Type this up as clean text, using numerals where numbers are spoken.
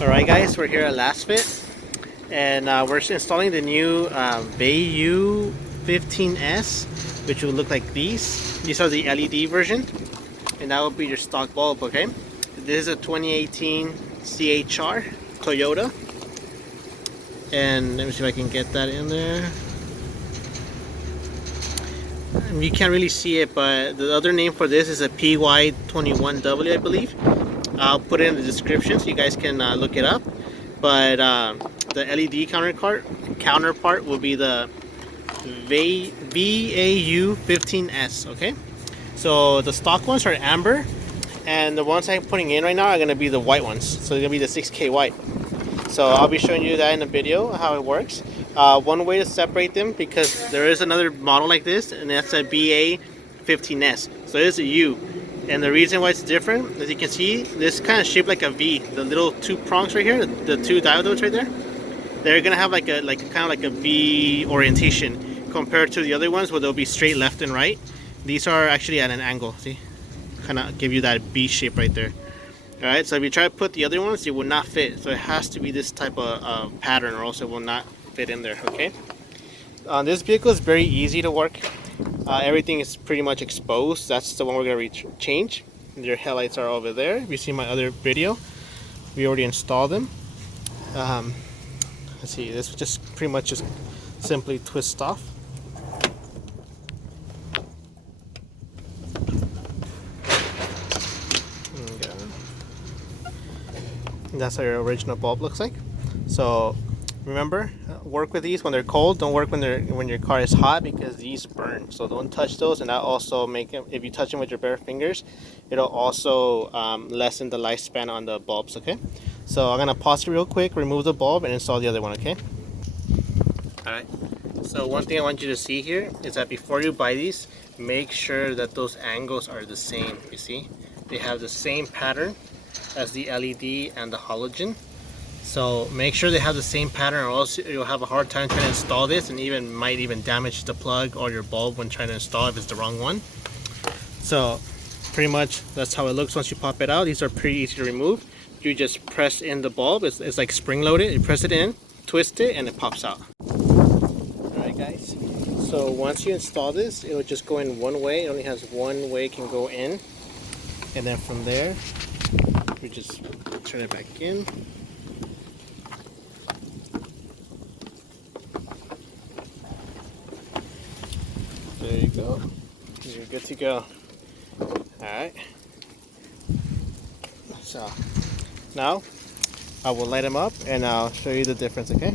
Alright guys, we're here at Lasfit and we're installing the new BAU15S, which will look like these. These are the LED version and that will be your stock bulb, okay? This is a 2018 CHR Toyota, and let me see if I can get that in there. You can't really see it, but the other name for this is a PY21W, I believe. I'll put it in the description so you guys can look it up. But the LED counterpart will be the BAU15S, okay? So the stock ones are amber, and the ones I'm putting in right now are going to be the white ones. So they're going to be the 6K white. So I'll be showing you that in the video, how it works. One way to separate them, because there is another model like this, and that's a BA15S. So it is a U. And the reason why it's different, as you can see, this kind of shaped like a V. The little two prongs right here, the two diodes right there, they're gonna have kind of like a V orientation compared to the other ones where they'll be straight left and right. These are actually at an angle. See, kind of give you that V shape right there. All right. So if you try to put the other ones, it will not fit. So it has to be this type of pattern, or else it will not fit in there. Okay. This vehicle is very easy to work. Everything is pretty much exposed. That's the one we're going to change. Your headlights are over there. If you see my other video, we already installed them. Let's see, this just pretty much just simply twist off. And that's how your original bulb looks like. So remember, work with these when they're cold. Don't work when your car is hot, because these burn. So don't touch those, and that also make them, if you touch them with your bare fingers, it'll also lessen the lifespan on the bulbs. Okay, so I'm gonna pause it real quick, remove the bulb, and install the other one. Okay. All right. So one thing I want you to see here is that before you buy these, make sure that those angles are the same. You see, they have the same pattern as the LED and the halogen. So make sure they have the same pattern, or else you'll have a hard time trying to install this, and might even damage the plug or your bulb when trying to install if it's the wrong one. So pretty much that's how it looks once you pop it out. These are pretty easy to remove. You just press in the bulb. It's like spring loaded. You press it in, twist it, and it pops out. Alright guys, so once you install this, it will just go in one way. It only has one way it can go in, and then from there we just turn it back in. There you go. You're good to go. Alright. So now I will light them up and I'll show you the difference, okay?